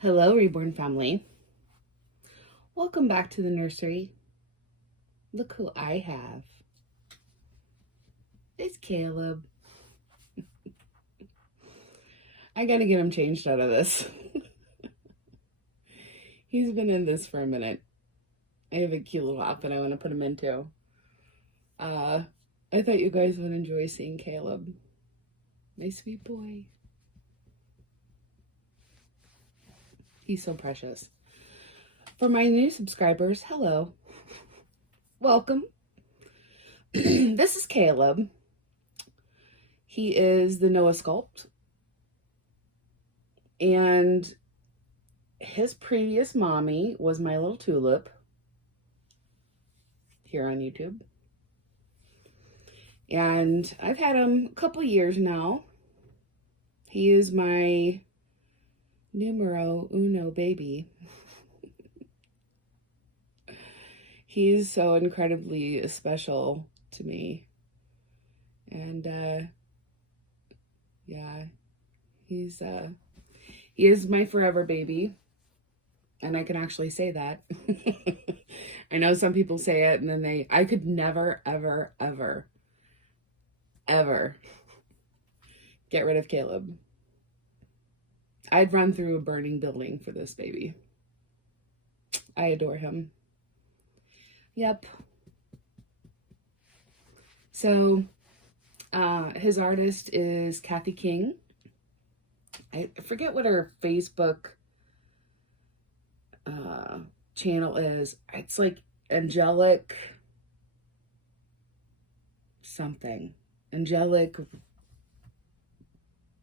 Hello, Reborn family. Welcome back to the nursery. Look who I have. It's Caleb. I gotta get him changed out of this. He's been in this for a minute. I have a cute little outfit I want to put him into. I thought you guys would enjoy seeing Caleb. My sweet boy. He's so precious. For my new subscribers, hello. Welcome. This is Caleb. He is the Noah Sculpt. And his previous mommy was my little tulip here on YouTube. And I've had him a couple years now. He is my numero uno baby. He is so incredibly special to me. And yeah, he is my forever baby. And I can actually say that. I know some people say it and then I could never, ever, ever, ever get rid of Caleb. I'd run through a burning building for this baby. I adore him. Yep. So, his artist is Kathy King. I forget what her Facebook channel is. It's like Angelic something. Angelic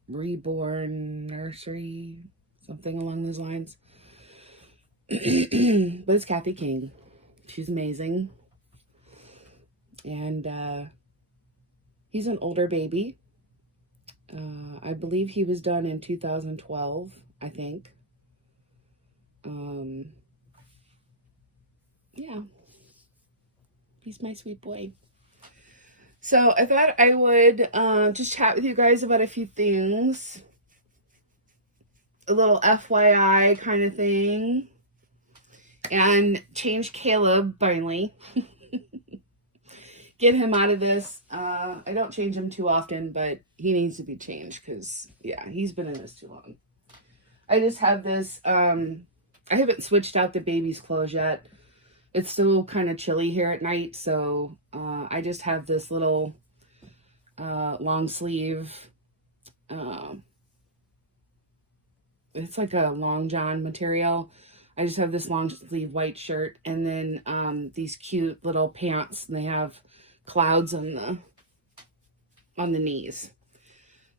Reborn Nursery, something along those lines. But it's Kathy King. She's amazing. And he's an older baby. I believe he was done in 2012, I think. Yeah. He's my sweet boy. So I thought I would just chat with you guys about a few things. A little FYI kind of thing. And change Caleb finally. Get him out of this. I don't change him too often, but he needs to be changed because, yeah, he's been in this too long. I just have this, I haven't switched out the baby's clothes yet. It's still kind of chilly here at night, so I just have this little long sleeve. It's like a long john material. I just have this long sleeve white shirt and then these cute little pants, and they have clouds on the knees.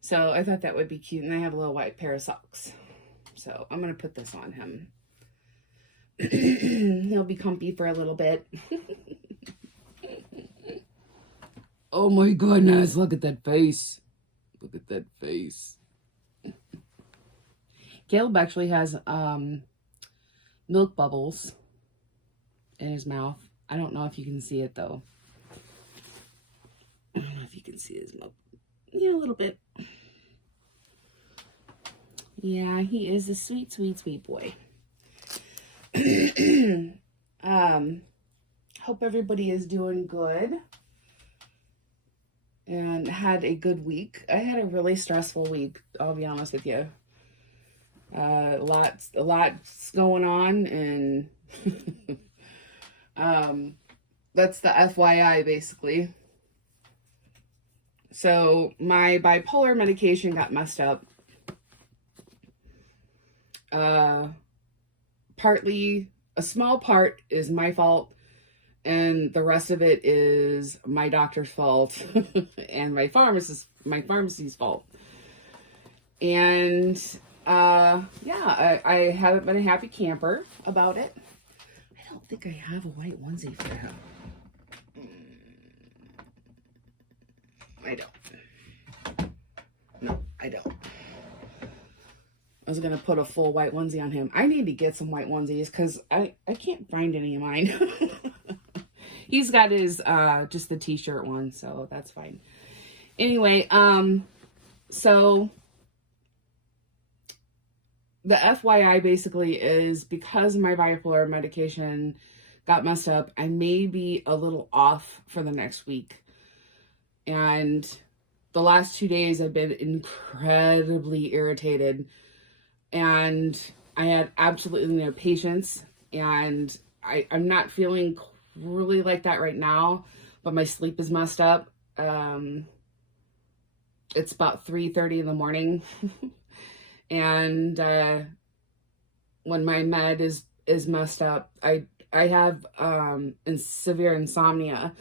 So I thought that would be cute, and I have a little white pair of socks. So I'm going to put this on him. He'll be comfy for a little bit. Oh my goodness, look at that face. Look at that face. Caleb actually has milk bubbles in his mouth. I don't know if you can see it though. I don't know if you can see his milk. Yeah, a little bit. Yeah, he is a sweet, sweet, sweet boy. Hope everybody is doing good and had a good week. I had a really stressful week, I'll be honest with you. Lots going on, and that's the FYI basically. So my bipolar medication got messed up. Partly, a small part is my fault, and the rest of it is my doctor's fault and my pharmacy's fault. And yeah, I haven't been a happy camper about it. I don't think I have a white onesie for him. I don't. No, I don't. I was going to put a full white onesie on him. I need to get some white onesies because I can't find any of mine. He's got his, just the t-shirt one, so that's fine. Anyway, so the FYI basically is because my bipolar medication got messed up, I may be a little off for the next week. And the last 2 days I've been incredibly irritated, and I had absolutely no patience, and I'm not feeling really like that right now, but my sleep is messed up. It's about 3:30 in the morning. And when my med is messed up, I have severe insomnia,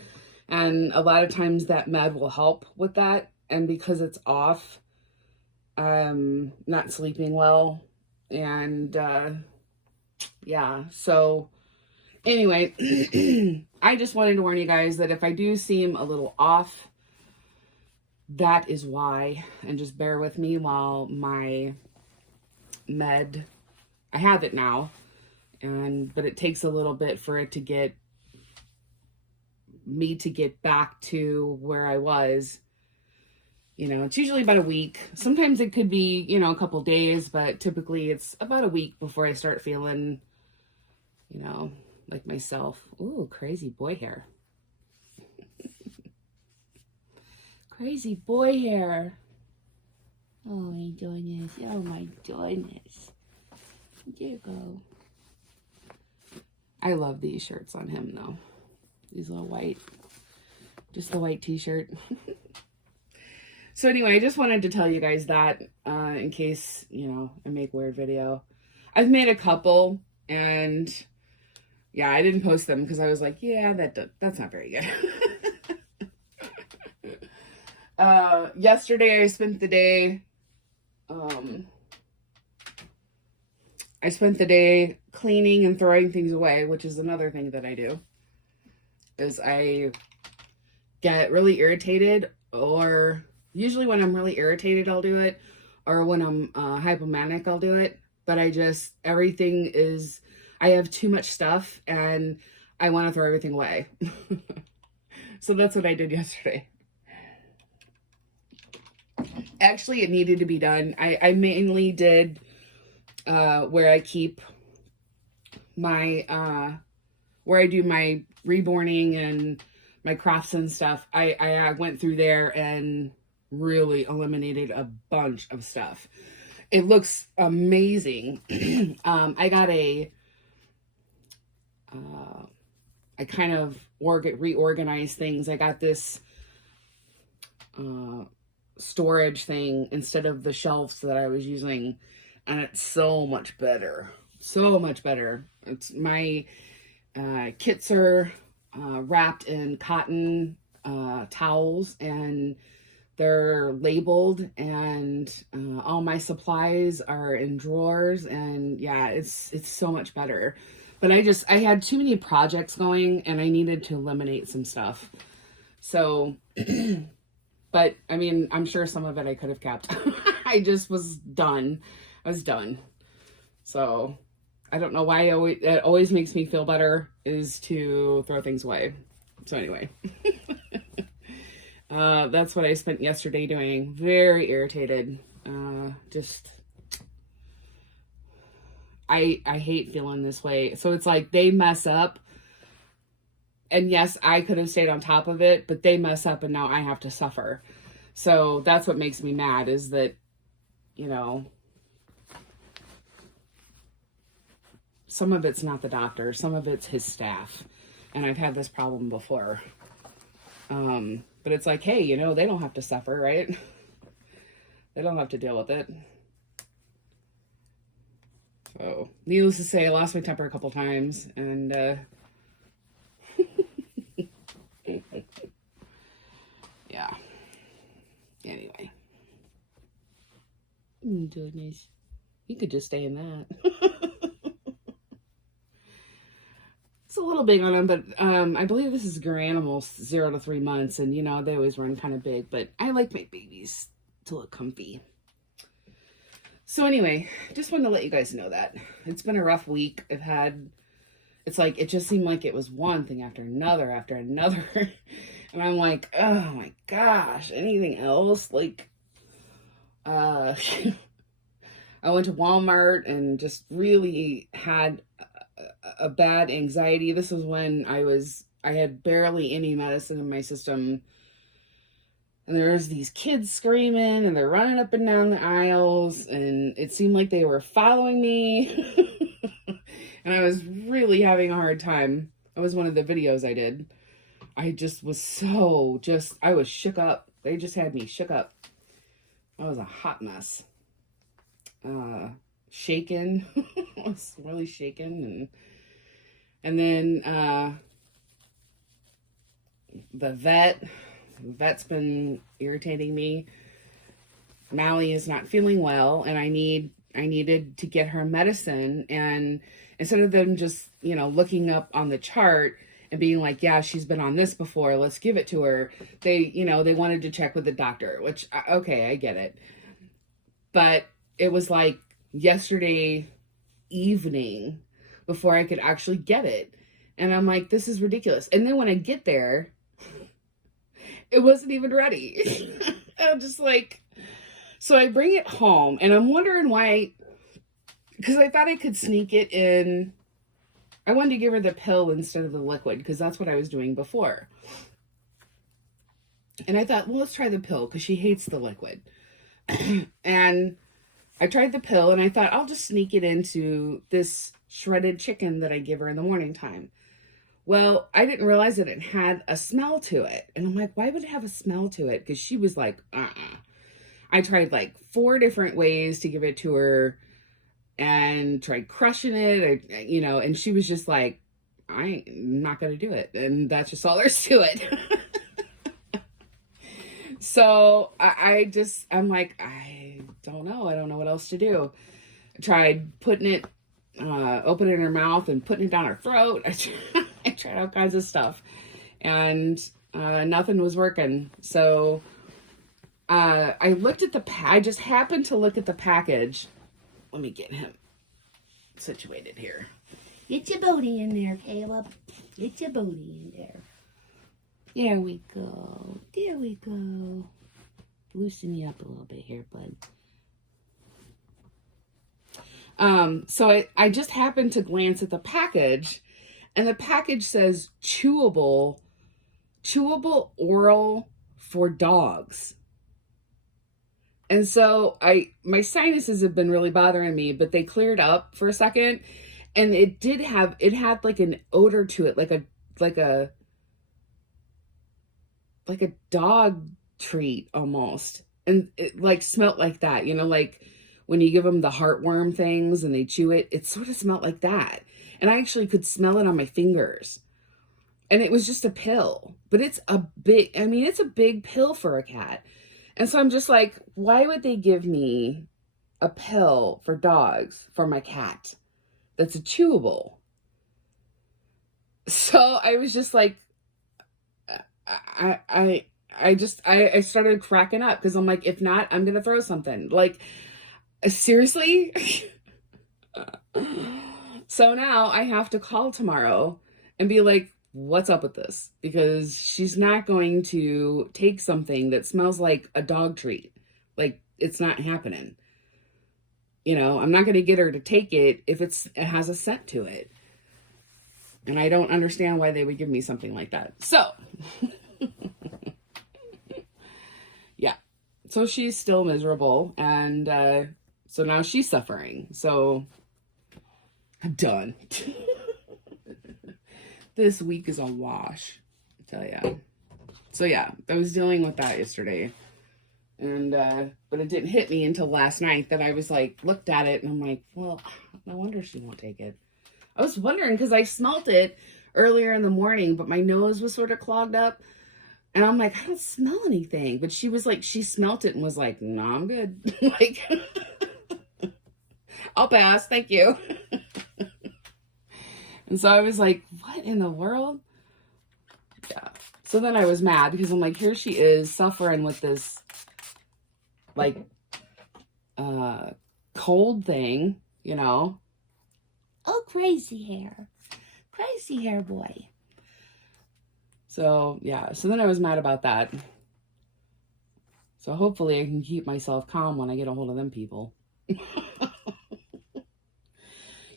and a lot of times that med will help with that. And because it's off, not sleeping well, and yeah. So anyway, I just wanted to warn you guys that if I do seem a little off, that is why, and just bear with me while my med, I have it now, but it takes a little bit for it to get back to where I was. It's usually about a week. Sometimes it could be, a couple days, but typically it's about a week before I start feeling, like myself. Ooh, crazy boy hair. Crazy boy hair. Oh my goodness. Oh my goodness. There you go. I love these shirts on him though. These little white, just the white t-shirt. So anyway, I just wanted to tell you guys that in case, I make a weird video. I've made a couple, and yeah, I didn't post them because I was like, yeah, that's not very good. Yesterday I spent the day cleaning and throwing things away, which is another thing that I do. Is I get really irritated, or usually when I'm really irritated I'll do it, or when I'm hypomanic I'll do it. But I have too much stuff and I want to throw everything away. So that's what I did yesterday. Actually, it needed to be done. I mainly did where I keep my where I do my reborning and my crafts and stuff. I went through there and really eliminated a bunch of stuff. It looks amazing. I got I kind of reorganized things. I got this storage thing instead of the shelves that I was using, and it's so much better. So much better. It's my kits are wrapped in cotton towels, and they're labeled, and all my supplies are in drawers, and yeah, it's so much better. But I had too many projects going, and I needed to eliminate some stuff. So, but I mean, I'm sure some of it I could have kept. I just was done. I was done. So I don't know why it always makes me feel better is to throw things away. So anyway, that's what I spent yesterday doing. Very irritated. I hate feeling this way. So it's like they mess up, and yes, I could have stayed on top of it, but they mess up and now I have to suffer. So that's what makes me mad, is that, some of it's not the doctor, some of it's his staff. And I've had this problem before. But it's like, hey, they don't have to suffer, right? They don't have to deal with it. So, needless to say, I lost my temper a couple times, and yeah. Anyway. Goodness. You could just stay in that. It's a little big on them, but I believe this is Garanimals 0 to 3 months, and they always run kind of big, but I like my babies to look comfy. So anyway, just wanted to let you guys know that it's been a rough week. It's like, it just seemed like it was one thing after another. And I'm like, oh my gosh, anything else? Like, I I went to Walmart and just really had a bad anxiety. This was when I had barely any medicine in my system. And there was these kids screaming and they're running up and down the aisles and it seemed like they were following me. And I was really having a hard time. That was one of the videos I did. I just was I was shook up. They just had me shook up. I was a hot mess. Shaken. I was really shaken. And then the vet's been irritating me. Mally is not feeling well and I needed to get her medicine, and instead of them just, looking up on the chart and being like, yeah, she's been on this before, let's give it to her. They wanted to check with the doctor, which, okay, I get it. But it was like yesterday evening before I could actually get it. And I'm like, this is ridiculous. And then when I get there, it wasn't even ready. I'm just like, so I bring it home and I'm wondering why, because I thought I could sneak it in. I wanted to give her the pill instead of the liquid because that's what I was doing before. And I thought, well, let's try the pill because she hates the liquid. And I tried the pill and I thought I'll just sneak it into this shredded chicken that I give her in the morning time. Well, I didn't realize that it had a smell to it. And I'm like, why would it have a smell to it? Because she was like, I tried like 4 different ways to give it to her and tried crushing it, and she was just like, I'm not going to do it. And that's just all there's to it. So I'm like, I don't know. I don't know what else to do. I tried putting it, opening her mouth and putting it down her throat. I tried all kinds of stuff and nothing was working. So I looked at I just happened to look at the package. Let me get him situated here. Get your booty in there, Caleb. Get your booty in there. There we go. There we go. Loosen you up a little bit here, bud. So I just happened to glance at the package, and the package says chewable oral for dogs. And so my sinuses have been really bothering me, but they cleared up for a second, and it had like an odor to it, like a dog treat almost. And it like smelled like that, like when you give them the heartworm things and they chew it, it sort of smelled like that. And I actually could smell it on my fingers. And it was just a pill, but it's a big pill for a cat. And so I'm just like, why would they give me a pill for dogs for my cat that's a chewable? So I was just like, I started cracking up because I'm like, if not, I'm going to throw something. Like, seriously? So now I have to call tomorrow and be like, what's up with this? Because she's not going to take something that smells like a dog treat. Like, it's not happening. I'm not going to get her to take it if it has a scent to it. And I don't understand why they would give me something like that. So, yeah. So she's still miserable. And so now she's suffering. So I'm done. This week is a wash, I tell ya. So yeah, I was dealing with that yesterday. And, but it didn't hit me until last night that I was like, looked at it and I'm like, well, no wonder she won't take it. I was wondering because I smelt it earlier in the morning, but my nose was sort of clogged up. And I'm like, I don't smell anything. But she was like, she smelt it and was like, no, I'm good. Like, I'll pass. Thank you. And so I was like, what in the world? Yeah. So then I was mad because I'm like, here she is suffering with this, like, cold thing, Oh, crazy hair boy. So, yeah. So then I was mad about that. So hopefully I can keep myself calm when I get a hold of them people.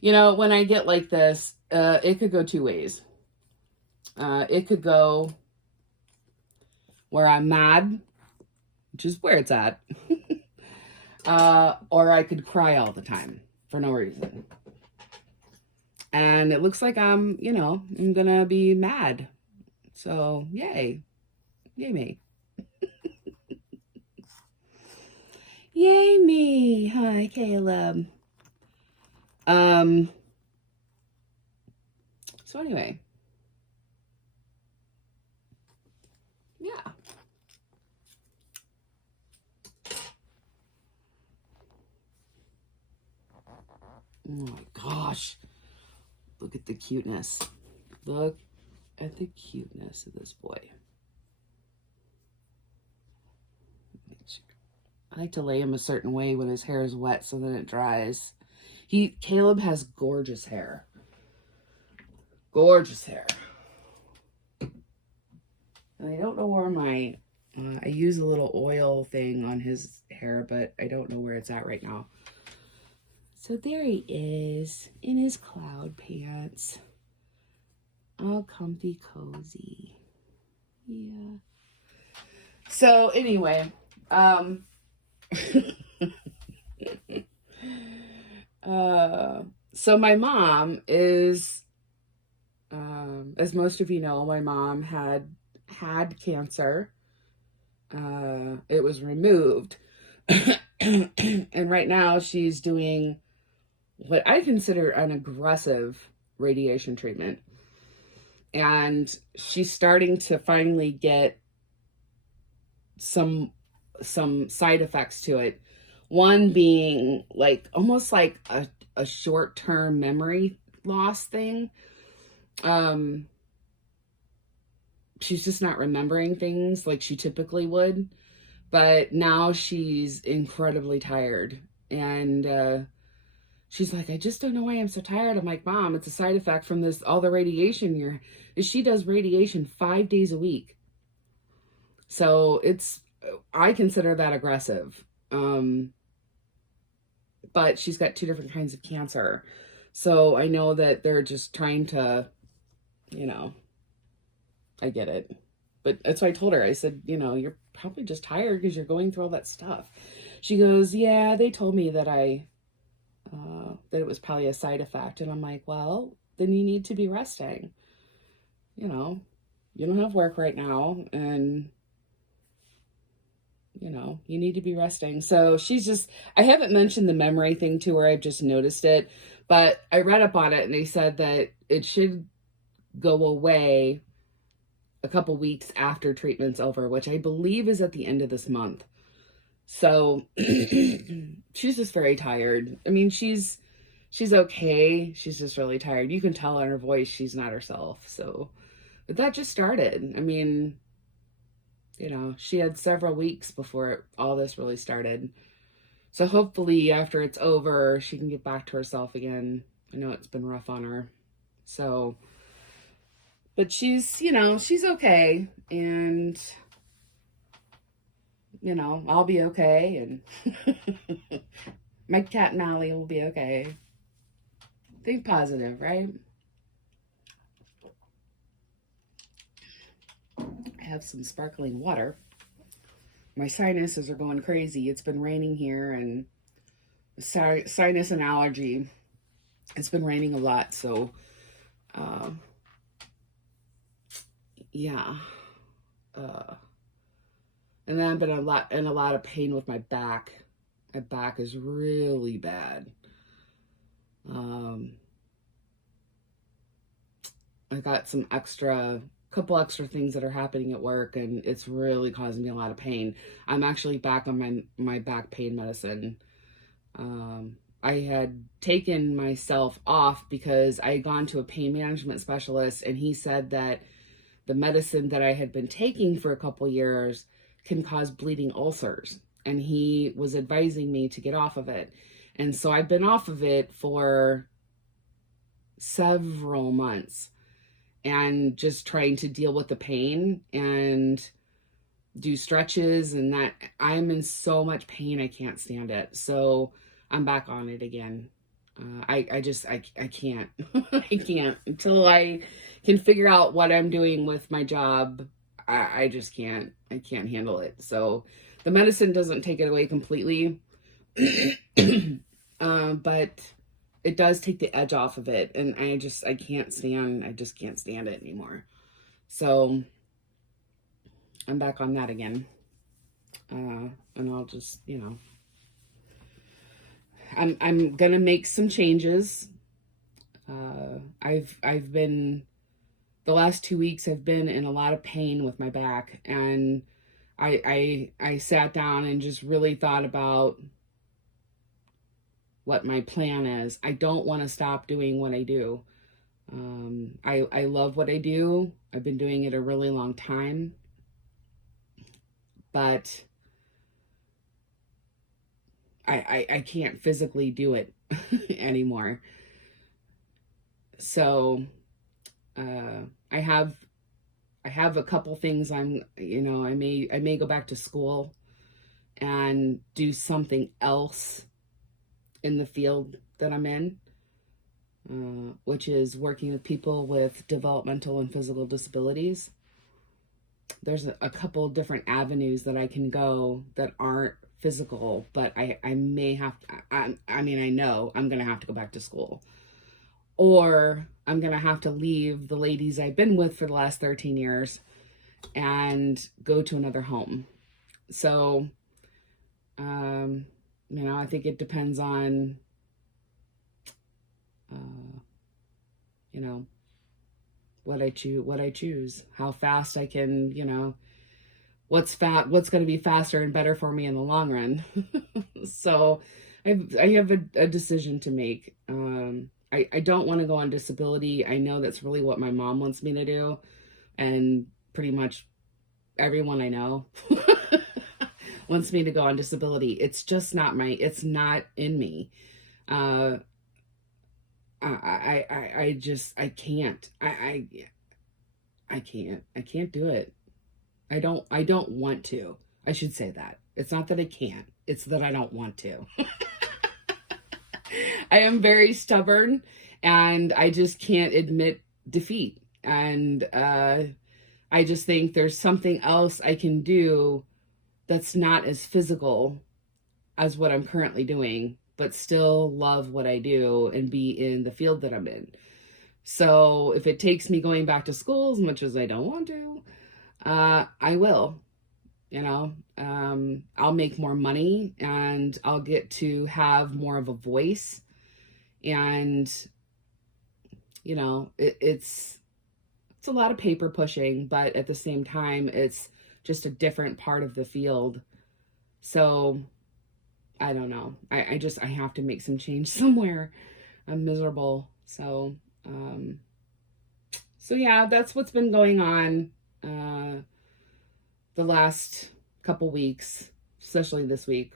You know, when I get like this, it could go two ways. It could go where I'm mad, which is where it's at, or I could cry all the time for no reason. And it looks like I'm gonna be mad. So, yay. Yay me. Yay me. Hi, Caleb. So anyway. Yeah. Oh my gosh. Look at the cuteness. Look at the cuteness of this boy. I like to lay him a certain way when his hair is wet so that it dries. Caleb has gorgeous hair. Gorgeous hair. And I don't know where I use a little oil thing on his hair, but I don't know where it's at right now. So there he is in his cloud pants. All comfy cozy. Yeah. So anyway, so my mom is, as most of you know, my mom had cancer. It was removed. And right now she's doing what I consider an aggressive radiation treatment. And she's starting to finally get some side effects to it. One being like almost like a short-term memory loss thing. She's just not remembering things like she typically would. But now she's incredibly tired. And she's like, I just don't know why I'm so tired. I'm like, Mom, it's a side effect from all the radiation. She does radiation 5 days a week. So I consider that aggressive. But she's got 2 different kinds of cancer. So I know that they're just trying to, I get it. But that's why I told her, I said, you're probably just tired because you're going through all that stuff. She goes, yeah, they told me that that it was probably a side effect. And I'm like, well, then you need to be resting. You don't have work right now, and you need to be resting. So I haven't mentioned the memory thing to her. I've just noticed it, but I read up on it and they said that it should go away a couple weeks after treatment's over, which I believe is at the end of this month. So she's just very tired. I mean, she's okay. She's just really tired. You can tell on her voice she's not herself. So, but that just started. I mean, she had several weeks before all this really started. So hopefully after it's over, she can get back to herself again. I know it's been rough on her. So, but she's okay. And, I'll be okay. And my cat Mally will be okay. Think positive, right? I have some sparkling water. My sinuses are going crazy. It's been raining here, and sinus and allergy. It's been raining a lot, so yeah. And then I've been in a lot of pain with my back. My back is really bad. I got couple extra things that are happening at work, and it's really causing me a lot of pain. I'm actually back on my back pain medicine. I had taken myself off because I had gone to a pain management specialist, and he said that the medicine that I had been taking for a couple years can cause bleeding ulcers, and he was advising me to get off of it. And so I've been off of it for several months and just trying to deal with the pain and do stretches, and that I'm in so much pain I can't stand it. So I'm back on it again. I can't. I can't until I can figure out what I'm doing with my job. I just can't. I can't handle it. So the medicine doesn't take it away completely, but it does take the edge off of it, and I can't stand. I just can't stand it anymore. So I'm back on that again, and I'll just I'm gonna make some changes. I've been the last 2 weeks I've been in a lot of pain with my back, and I sat down and just really thought about what my plan is. I don't want to stop doing what I do. I love what I do. I've been doing it a really long time, but I can't physically do it anymore. So I have a couple things I may go back to school and do something else in the field that I'm in, which is working with people with developmental and physical disabilities. There's a couple different avenues that I can go that aren't physical, but I may have to, I mean, I know I'm going to have to go back to school, or I'm going to have to leave the ladies I've been with for the last 13 years and go to another home. So, I think it depends on, what I choose, how fast I can, what's going to be faster and better for me in the long run. So I have a decision to make. I don't want to go on disability. I know that's really what my mom wants me to do, and pretty much everyone I know wants me to go on disability. It's just not it's not in me. I can't. I can't do it. I don't want to. I should say that. It's not that I can't. It's that I don't want to. I am very stubborn, and I just can't admit defeat. And I just think there's something else I can do that's not as physical as what I'm currently doing, but still love what I do and be in the field that I'm in. So if it takes me going back to school, as much as I don't want to, I will. I'll make more money, and I'll get to have more of a voice. And it's a lot of paper pushing, but at the same time, it's just a different part of the field. So I don't know. I have to make some change somewhere. I'm miserable. So yeah, that's what's been going on the last couple weeks, especially this week.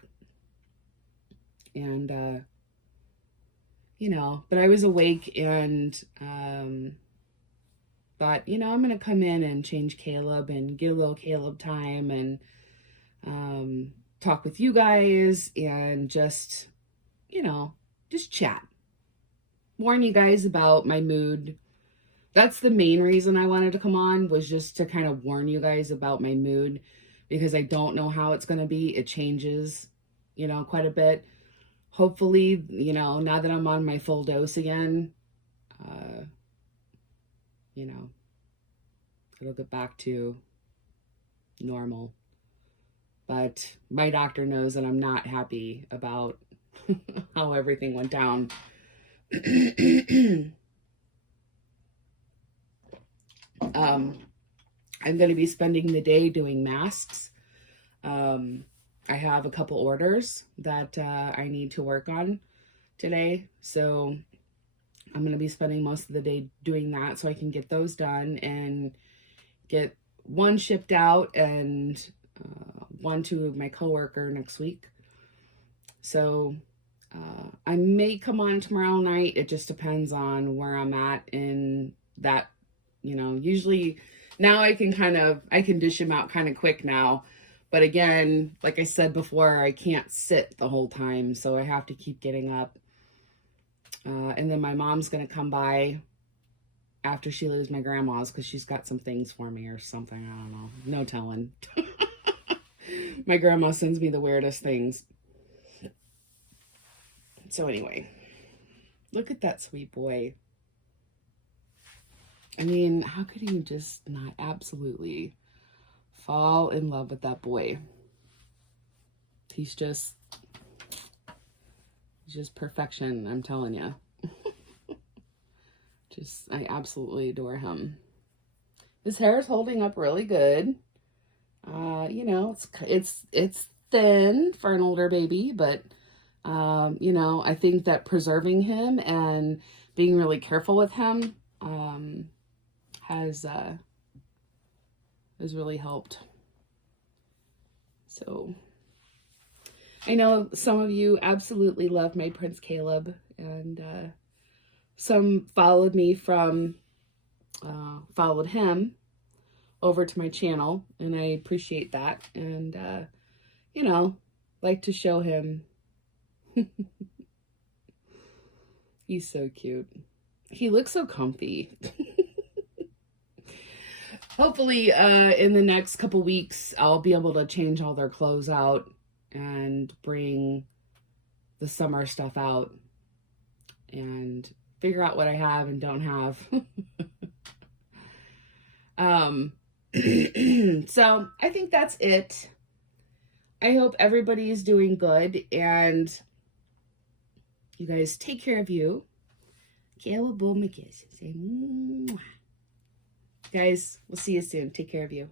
And but I was awake and thought, I'm going to come in and change Caleb and get a little Caleb time and talk with you guys and just chat. Warn you guys about my mood. That's the main reason I wanted to come on, was just to kind of warn you guys about my mood, because I don't know how it's going to be. It changes, quite a bit. Hopefully, now that I'm on my full dose again, it'll get back to normal. But my doctor knows that I'm not happy about how everything went down. I'm going to be spending the day doing masks. I have a couple orders that I need to work on today. So I'm going to be spending most of the day doing that so I can get those done and get one shipped out and one to my coworker next week. So I may come on tomorrow night. It just depends on where I'm at in that, usually now I can dish them out kind of quick now. But again, like I said before, I can't sit the whole time, so I have to keep getting up. And then my mom's going to come by after she leaves my grandma's because she's got some things for me or something. I don't know. No telling. My grandma sends me the weirdest things. So anyway, look at that sweet boy. I mean, how could you just not absolutely fall in love with that boy? He's just perfection, I'm telling you. I absolutely adore him. His hair is holding up really good. You know, it's thin for an older baby, but you know, I think that preserving him and being really careful with him has really helped. So I know some of you absolutely love my Prince Caleb, and some followed me from followed him over to my channel, and I appreciate that. And you know, like to show him. He's so cute. He looks so comfy. Hopefully in the next couple weeks I'll be able to change all their clothes out and bring the summer stuff out and figure out what I have and don't have. So I think that's it. I hope everybody's doing good, and you guys take care of you. Guys, we'll see you soon. Take care of you.